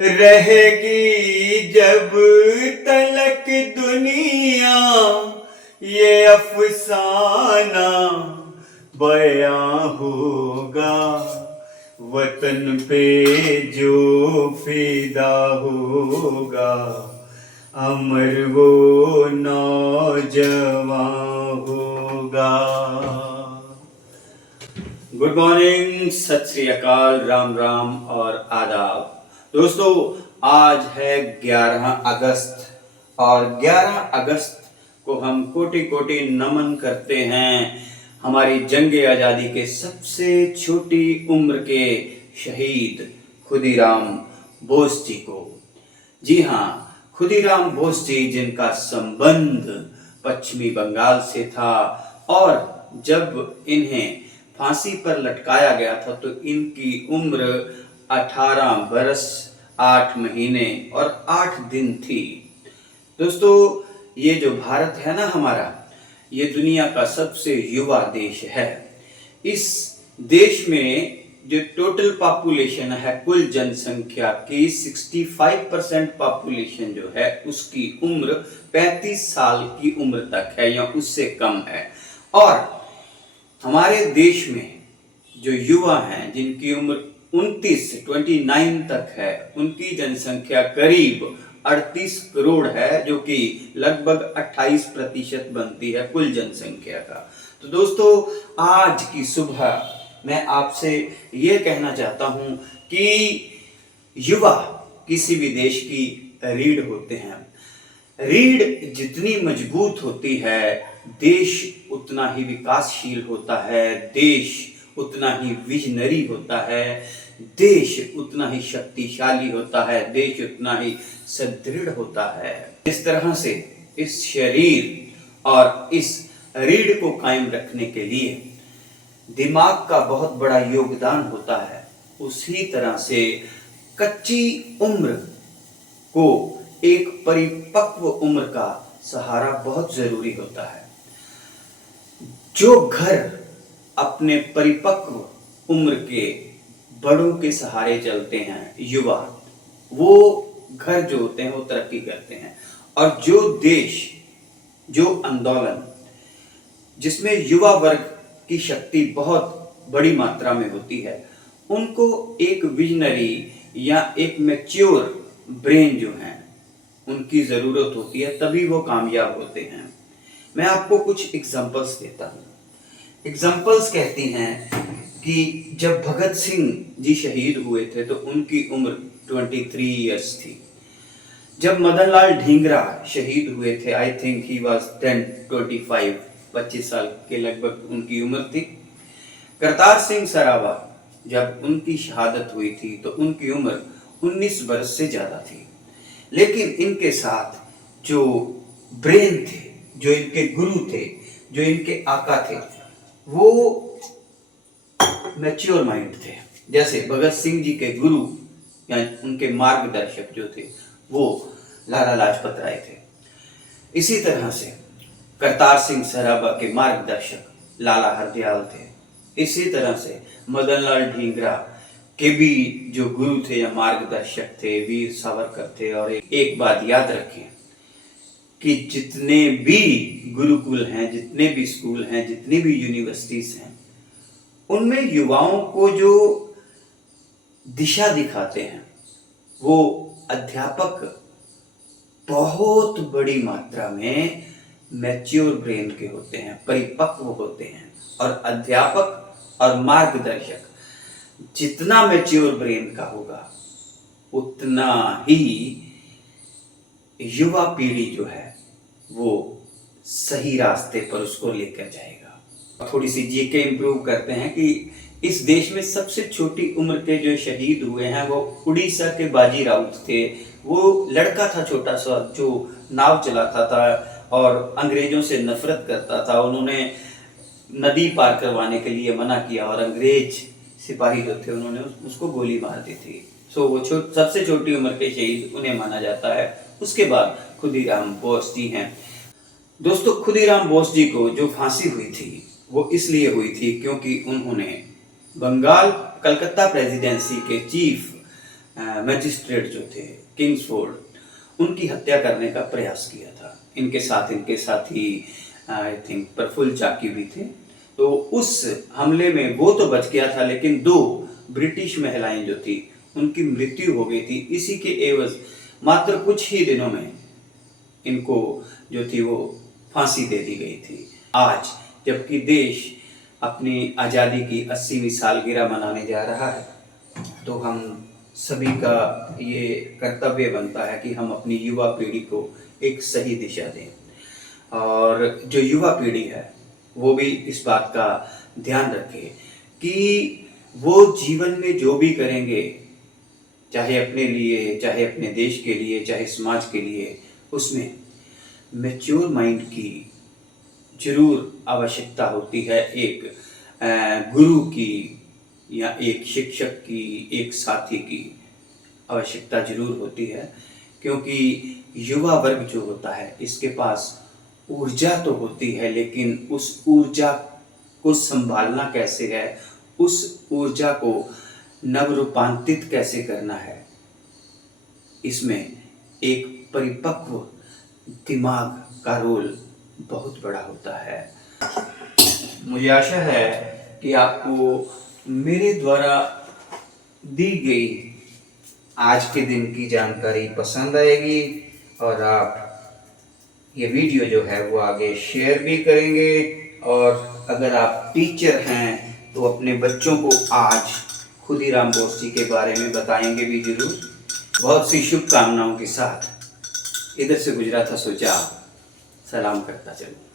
रहेगी जब तलक दुनिया ये अफसाना बयां होगा, वतन पे जो फिदा होगा अमर वो नौजवान होगा। गुड मॉर्निंग, सत श्री अकाल, राम राम और आदाब। दोस्तों, आज है 11 अगस्त और 11 अगस्त को हम कोटि कोटि नमन करते हैं हमारी जंग आज़ादी के सबसे छोटी उम्र के शहीद खुदीराम बोस जी को। जी हाँ, खुदीराम बोस जी जिनका संबंध पश्चिमी बंगाल से था और जब इन्हें फांसी पर लटकाया गया था तो इनकी उम्र 18 बरस 8 महीने और 8 दिन थी। दोस्तों, ये जो भारत है ना हमारा, ये दुनिया का सबसे युवा देश है। इस देश में जो टोटल पॉपुलेशन है, कुल जनसंख्या की 65% पॉपुलेशन जो है उसकी उम्र 35 साल की उम्र तक है या उससे कम है। और हमारे देश में जो युवा हैं जिनकी उम्र 29 तक है, उनकी जनसंख्या करीब 38 करोड़ है, जो कि लगभग 28% बनती है कुल जनसंख्या का। तो दोस्तों, आज की सुबह मैं आपसे ये कहना चाहता हूं कि युवा किसी भी देश की रीढ़ होते हैं। रीढ़ जितनी मजबूत होती है, देश उतना ही विकासशील होता है, देश उतना ही विजनरी होता है, देश उतना ही शक्तिशाली होता है, देश उतना ही सुदृढ़ होता है। इस तरह से इस शरीर और इस रीढ़ को कायम रखने के लिए दिमाग का बहुत बड़ा योगदान होता है। उसी तरह से कच्ची उम्र को एक परिपक्व उम्र का सहारा बहुत जरूरी होता है। जो घर अपने परिपक्व उम्र के बड़ों के सहारे चलते हैं, युवा, वो घर जो होते हैं वो तरक्की करते हैं। और जो देश, जो आंदोलन जिसमें युवा वर्ग की शक्ति बहुत बड़ी मात्रा में होती है, उनको एक विजनरी या एक मैच्योर ब्रेन जो है उनकी जरूरत होती है, तभी वो कामयाब होते हैं। मैं आपको कुछ एग्जांपल्स देता हूँ। एग्जांपल्स कहती हैं कि जब भगत सिंह जी शहीद हुए थे तो उनकी उम्र 23 इयर्स थी। जब मदन लाल ढींगरा शहीद हुए थे, आई थिंक ही वाज 25 साल के लगभग उनकी उम्र थी। करतार सिंह सराबा जब उनकी शहादत हुई थी तो उनकी उम्र 19 वर्ष से ज्यादा थी। लेकिन इनके साथ जो ब्रेन थे, जो इनके गुरु थे, जो इनके आका थे, वो मैच्योर माइंड थे। जैसे भगत सिंह जी के गुरु या उनके मार्गदर्शक जो थे वो लाला लाजपत राय थे। इसी तरह से करतार सिंह सराबा के मार्गदर्शक लाला हरदयाल थे। इसी तरह से मदन लाल ढींगरा के भी जो गुरु थे या मार्गदर्शक थे वीर सावरकर थे। और एक बात याद रखें कि जितने भी गुरुकुल हैं, जितने भी स्कूल हैं, जितनी भी यूनिवर्सिटीज हैं, उनमें युवाओं को जो दिशा दिखाते हैं वो अध्यापक बहुत बड़ी मात्रा में मैच्योर ब्रेन के होते हैं, परिपक्व होते हैं। और अध्यापक और मार्गदर्शक जितना मैच्योर ब्रेन का होगा उतना ही युवा पीढ़ी जो है वो सही रास्ते पर उसको लेकर जाएगा। थोड़ी सी जीके इंप्रूव करते हैं कि इस देश में सबसे छोटी उम्र के जो शहीद हुए हैं वो उड़ीसा के बाजी राउत थे। वो लड़का था छोटा सा जो नाव चलाता था और अंग्रेजों से नफरत करता था। उन्होंने नदी पार करवाने के लिए मना किया और अंग्रेज सिपाही जो थे उन्होंने उसको गोली मार दी थी। सो वो सबसे छोटी उम्र के शहीद उन्हें माना जाता है। उसके बाद खुदीराम बोस जी हैं। दोस्तों, खुदीराम बोस जी को जो फांसी हुई थी वो इसलिए हुई थी क्योंकि उन्होंने बंगाल कलकत्ता प्रेसिडेंसी के चीफ मैजिस्ट्रेट जो थे किंग्सफोर्ड, उनकी हत्या करने का प्रयास किया था। इनके साथी आई थिंक प्रफुल्ल चाकी भी थे। तो उस हमले में वो तो बच गया था, लेकिन 2 ब्रिटिश महिलाएं जो थी उनकी मृत्यु हो गई थी। इसी के एवज मात्र कुछ ही दिनों में इनको जो थी वो फांसी दे दी गई थी। आज जबकि देश अपनी आज़ादी की 80वीं सालगिरह मनाने जा रहा है, तो हम सभी का ये कर्तव्य बनता है कि हम अपनी युवा पीढ़ी को एक सही दिशा दें, और जो युवा पीढ़ी है वो भी इस बात का ध्यान रखे कि वो जीवन में जो भी करेंगे, चाहे अपने लिए, चाहे अपने देश के लिए, चाहे समाज के लिए, उसमें मैच्योर माइंड की जरूर आवश्यकता होती है। एक गुरु की या एक शिक्षक की, एक साथी की आवश्यकता जरूर होती है, क्योंकि युवा वर्ग जो होता है इसके पास ऊर्जा तो होती है, लेकिन उस ऊर्जा को संभालना कैसे है, उस ऊर्जा को नवरूपांतरित कैसे करना है, इसमें एक परिपक्व दिमाग का रोल बहुत बड़ा होता है। मुझे आशा है कि आपको मेरे द्वारा दी गई आज के दिन की जानकारी पसंद आएगी, और आप ये वीडियो जो है वो आगे शेयर भी करेंगे, और अगर आप टीचर हैं तो अपने बच्चों को आज खुदीराम बोस जी के बारे में बताएंगे भी जरूर। बहुत सी शुभकामनाओं के साथ इधर से गुजरा था, सोचा सलाम करता चलूं।